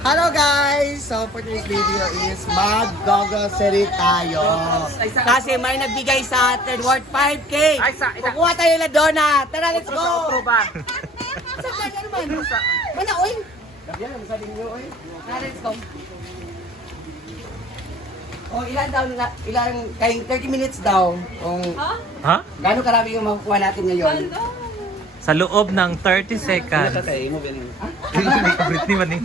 Hello guys! So for this video is mag-grocery tayo. Kasi may nagbigay sa atin worth 5K. Kukuha tayo na dona. Tara, let's go! Saan ka naman? Mana, oy! Tara, let's go. Oh, ilan daw, ilang, kayong 30 minutes daw. Ha? Gano'ng karami yung makukuha natin ngayon? Sa loob ng 30 seconds. Britney man eh.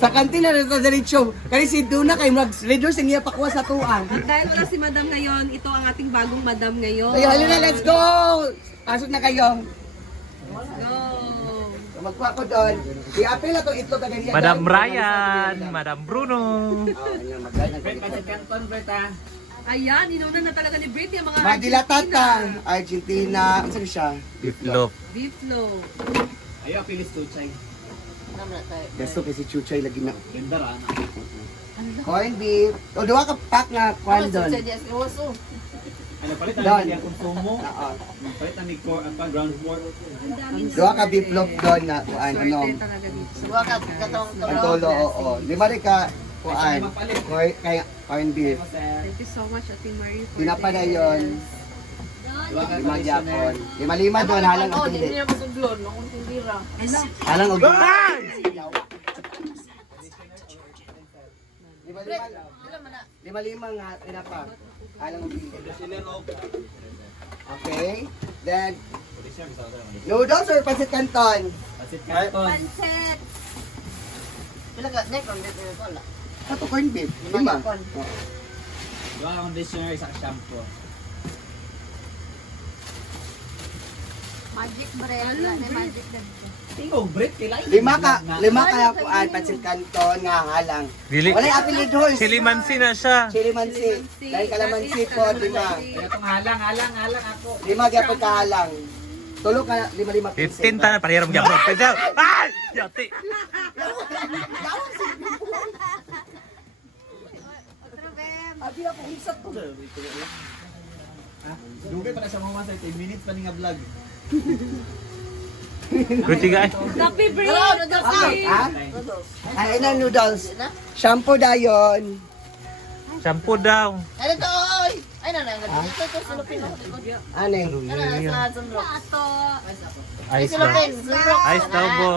Sa kantina na sa diretso. Kasi si Duna kay mag-reduce niya pakuha sa tuan. Dahil wala si Madam ngayon, ito ang ating bagong Madam ngayon. Ay, halina, let's go! Pasok na kayo. Go! Magkuha ko doon. I-apel na itong itlog agad yan. Madam Ryan, Madam Bruno. Ayan, inuna na talaga ni Britney ang mga Madila Argentina. Tata, Argentina. Ano sabi siya? Beef loaf. Beef loaf. Ayaw, pilis tuchay. Gusto kasi Chuchay lagi na. Bendara, anak. Corn beef. O, duwa ka pack na corn doon. Ano, palitan Done. natin yung konsumo. Oo. Palitan ni ground pork. Ang daming Duwa ka beef loaf doon na kuan ano. sorted talaga dito. Ang tolo, oo. Lima rin ka kuan. Kaya corn beef. Thank you so much, Ate Marie. for Pinapa na this. yun. Lima Japon. Lima doon, halang ang hindi. Halang og lima nga pinapa. Halang og hindi. Okay. Then noodles or pancit canton? Pasit canton. Pancet! Ato corn beef. Lima. Dua ka conditioner, isa ka shampoo. Magic bread. Wala na magic bread. Tingog, Brit, kailangan. Lima ka kuan pancit canton nga halang. Dili. Wala apelyido. Silimansi na siya. Chili mansi. Dahil kalamansi po, lima. Kaya itong halang ako. Lima gyapon ka halang. Tulo ka lima 15 tanan parehong gyapon. Pedal. Ay! Yati. Abi ako hisap to. Dugay pa na siya mga 10 minutes pa nga vlog. Kuti guys. Happy birthday! Ha? Ay na noodles. Shampoo dayon. Shampoo daw. Ano to, oy? Ay, nanay, ito to, sulupin ako. Ane. Sa sunrock. Ato! Ice daw. Sulupin, sunrock. Ice daw po.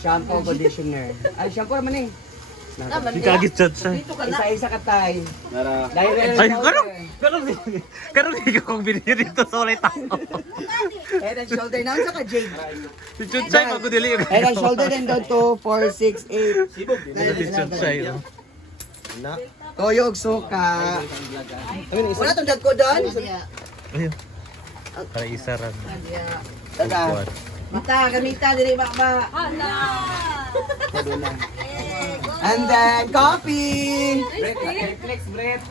Shampoo conditioner. Ay shampoo naman eh. Di kagit siya. Isa-isa ka tay. Nara. Dahil Ay, karong di ko kong binili dito sa ulit ako. Head and shoulder na sa ka Jade. Si Chuchay, magudili. Head and shoulder then down to 4, 6, 8. Sibog. Si Chuchay. Toyo og suka. Wala tong dagko doon. Ayun. Para isa ran. Tada. Mata gamita dili ba ba. Hala! And then coffee. Brit, reflex, Brit.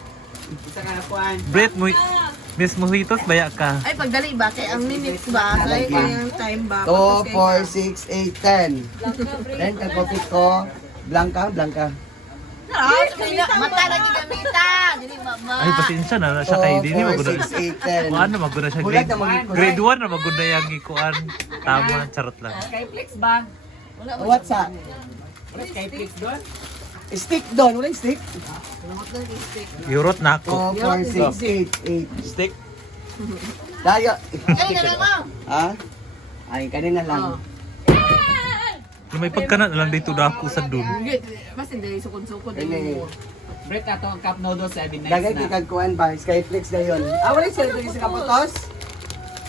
Isa ka na kuhan. Brett, Miss Mojitos, baya ka. Ay, pagdali ba? Kaya ang minutes ba? Kaya ang time ba? 2, 4, 6, 8, 10. Then kag coffee ko. Blanca. Mata lagi gamita. Dili ba ba? Ay, pasensya na siya kay Dini. 4, 6, 8, 10. Kuan na maguna siya. Bulag na magikuan. Grade 1 na maguna yung ikuan. Tama, charot lang. Skyflex ba? What's up? Wala Skyflex doon? Stick doon. Wala yung stick. Yurot na ako. 2, 4, 6, 8, 8. Stick. Dayo. Ay, nalang mo. Ha? Ay, kanina lang. May pagkanat na lang dito na ako sa dun. Mas hindi sukod-sukod. Kani. Brit, ato ang cup noodles, 7 nights Dagay na. kikagkuhan ba? Skyflex na yun. Ah, wala yung sila sa kaputos?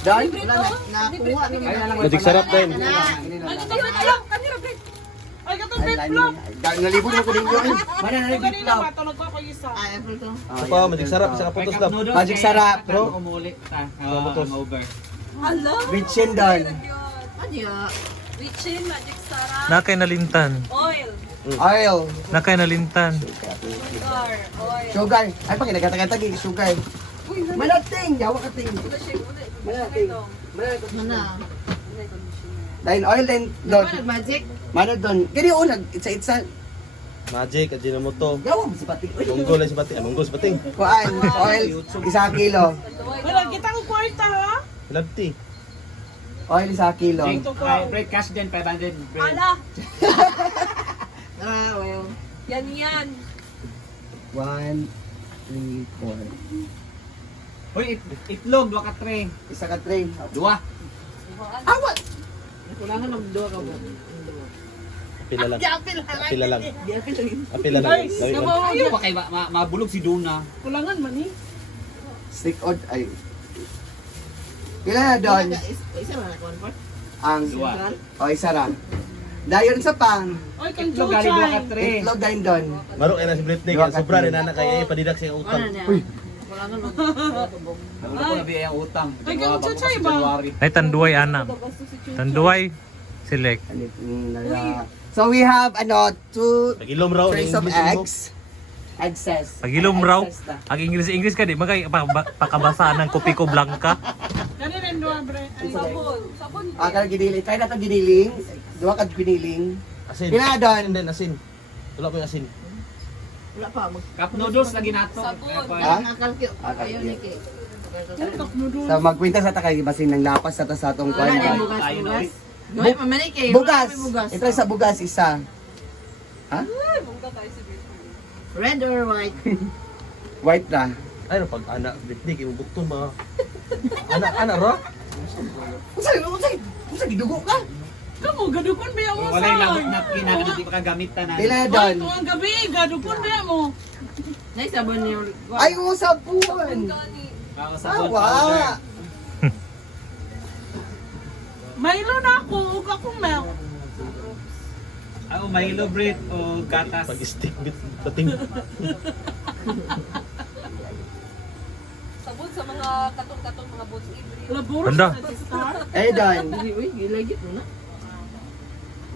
Doon? Wala na, nakuha naman. Ay, nalang Matik sarap din. Nalibog na ko din yun. Mana nalibog na. Ay, April to. Pa, magic sarap. Isa May cup noodles, Magic sarap, bro. Umulit ta. Over. Hala! Richin doon. Ano yun? Richin, magic sarap. Nakay nalintan. Oil. Oil. Nakay nalintan. Sugar. Oil. Sugar. Ay, pag nagkatagatagi, sugar. Malating. Yawa ka ting. Malating. Mana? Dahil oil din doon. Ano, magic? Mana doon. Kaya yung unag, itsa-itsa. Magic, Ajinomoto. Yawa mo si Pati. Munggo lang si Bating. Munggo si Bating. Kuhaan. Oil. 1 kilo. Labti. Oil 1 kilo. Brit, cash din, 500. Brit. Hala! Well. Yan. 1, 3, 4. Uy, itlog, 2 ka 3. Isa ka 3. 2. Awat! Kulangan mag-duwa ka mo. Apila lang. Apil lang. Apila lang. Di apil lang. Apila lang. Lawi lang. Ayaw pa kay mabulog si Duna. Kulangan man eh. Stick on. Ay. Kailan na doon? Isa man ako part. Ang... 2. O, isa ra. Dayon sa pang. Oy, kang Itlog, gali 2 ka 3. Itlog dahil doon. Maro kaya na si Britney. Kaya sobra rin anak kaya padidak sa iyong utang. Kulangan man. Nauna ko na biya ang utang. Ay, Bago ganun pa sa sa iba. January. Ay, tanduay anam. Tanduay, select. So we have, 2 Pag-ilom raw. trays of eggs. Eggs. Pag-ilom raw, ang English ka di, magay pakabasaan ng kopi ko blanca. Kanina yung duwa, bre. Sabon. Kaya giniling. Kaya na ito giniling. Duwa ka giniling. Asin. Kailan na doon? Asin din, asin. Wala ko yung asin. Wala pa. Cup noodles lagi nato. Sabon. Ha? Akal ki. Ayaw ni ki. So magkwinta sa takay basin ng lapas sa atong Wala na yung kwan. bugas. Gawin pa man eh kay. Bugas. Ito sa bugas isa. Ha? Red or white? White na. Ay, no, pag anak Britney, kaya bukto mga... Anak ro? Unsa gidugo ka? Kamu gadukon ba mo Wala yung labot napkin na hindi pa kagamitan na. Kailan na doon? Ang gabi gadukon ba mo? Nay sabon niyo. Ay, usapon. Sabon Awa. powder. Maylo na ako ug akong milk. Milo bread o gatas. Pag-stick bit, pating. Sabon sa mga katong-katong mga boss every. Labor Ganda. sa star. Ay, doon. Uy, gilagit mo na.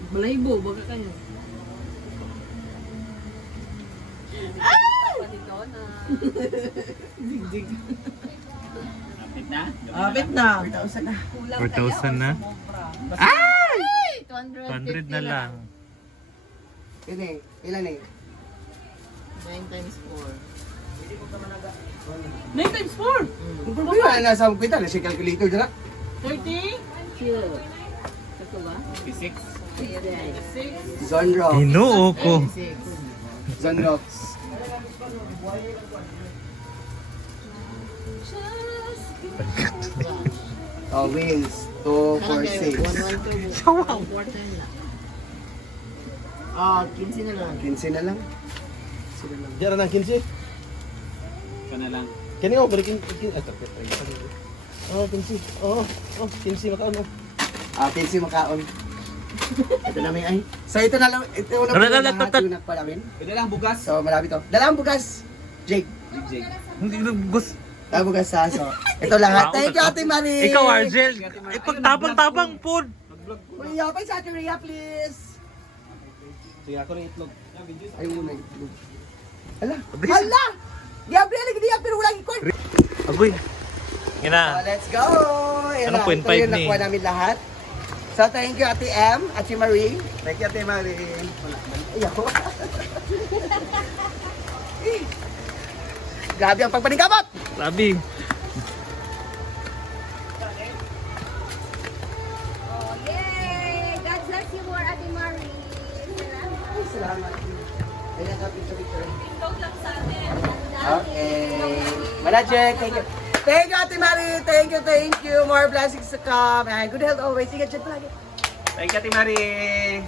Malaybo baga kayo. Zig. Kapit na. Apit na. 4,000 na. 4,000 na. 100 na lang. Yun eh. Ilan eh? 9 times 4. 9 times 4. Wala na sa kwinta na si calculator dyan. 30? Chill. Ito ba? 56. 6. Zonrox. Ginoo ko. 6. Zonrox. Oh, wins. 2, 4, 6. Wow. 4 na. Ah, 15 na lang. 15 na lang. Diyan na ng 15. Ito na lang. Kani ko, balikin. Ay, tapos. Oh, 15. Oh, 15 makaon. Oh. 15 makaon. Ito na may ay. So ito na lang. Ito na po Dala, lahat dala, yung nakpa namin. Pwede lang bugas. So marami to. Dalang bugas. Jake. Jig. Hindi gusto. Dalang bugas sa so. Ito lahat. Thank you, Ate Marie. Ikaw, Argel. Ay, pagtabang-tabang po. Ria, pa sa Ate Ria, please. Sige, ako ng itlog. Ayaw muna itlog. Hala! Hala! Gabriel, hindi yan, pero walang ikon. Agoy. So, Ina. let's go! Ayan Anong na, 0.5 ito yung ni? nakuha namin lahat. So, thank you, Ate M, Ate Marie. Thank you, Ate Marie. Wala man. Ay, ako. Grabe ang pagpaningkamot! Sabi. Yay! God bless you more, Ate Marie. Salamat. Ayan ka, picture. Pindog lang sa atin. Okay. Manager, thank you. Thank you, Ate Marie. Thank you. More blessings to come. And good health always. Sige, dyan palagi. Thank you, Ate Marie.